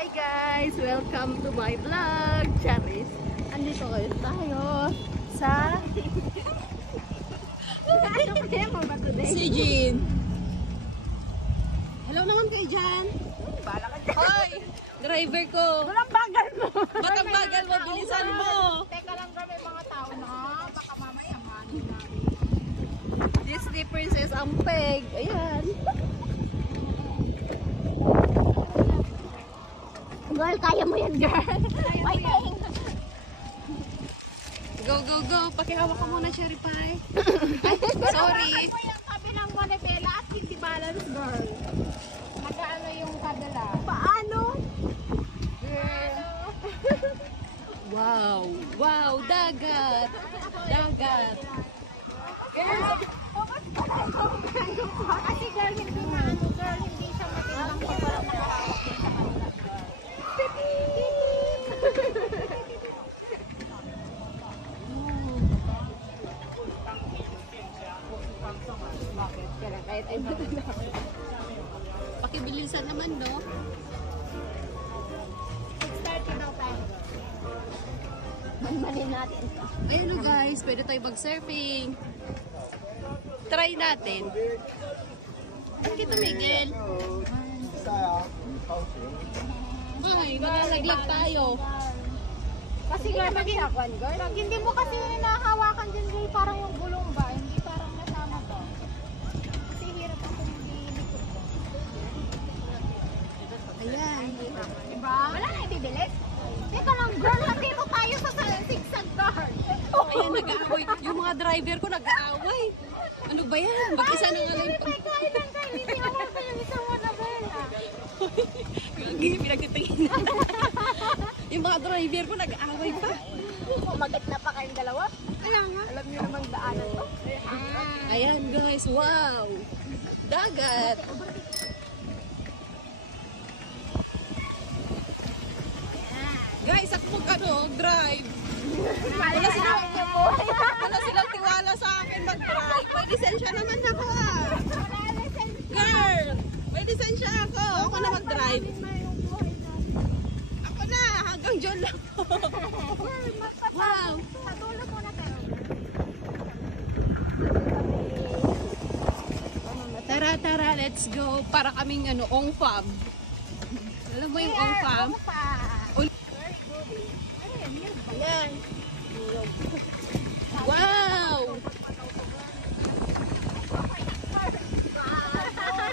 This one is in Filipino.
Hi guys! Welcome to my vlog! Charis! Andito kayo tayo sa... Ano kaya mo ba today? Si Jean! Hello naman kay Jan! Bala ka dyan! Hoy! Driver ko! Walang bagal mo! Ba't ang bagal mo? Bilisan mo! Teka lang kami mga tao na baka mamaya manin na. Disney Princess ang peg! Ayan! Girl, kaya mo yan, girl. Fighting. Go, go, go! Pakihawak ko muna, Sherry Pie. Ay, sorry! Ako yung tabi ng manibela at hindi balance, girl. Nag-ano yung kadala. Paano? Girl. Wow! Wow! Dagat! Dagat! Girl. Kasi girl, hindi na ano, girl, hindi siya magandang pag walang nakahawak din sa kanila, girl. Pakibilisan naman, no? 6:30 daw tayo. Manmanin natin to. Ayun no guys, pwede tayo mag-surfing. Try natin. Ay, kita Miguel. Ay, malalaglag tayo. Kasi girl, pag hindi mo kasi nahawakan dyan, girl, parang yung gulong ba? Hindi parang nasama ba? Kasi hirap ako hindi likod ko. Ayan. Diba? Wala na ibibilis? Teka lang, girl, nandito tayo sa zigzag guard. Ayan, nag-aaway. Yung mga driver ko nag-aaway. Ano ba yan? Mag-isa na nga lang. Teka, ilan tayo, hindi ako sa yung isang muna, Bella. Gagi, pinagtitingin. Yung mga driver ko nag-aaway pa. Kumagat na pa kayong dalawa. Kaya nga. Alam niyo namang daanan to. Ayan guys, wow! Dagat! Guys, ako drive. Wala Wala silang tiwala sa akin mag-drive. May lisensya naman ako ah. Girl, may lisensya ako. Ako na mag-drive. Ako na, hanggang dyan lang. Wow! Sa dulo muna tayo. Tara, tara, let's go. Para kaming Ong Fam. Alam mo yung Ong Fam? Ayan. Wow!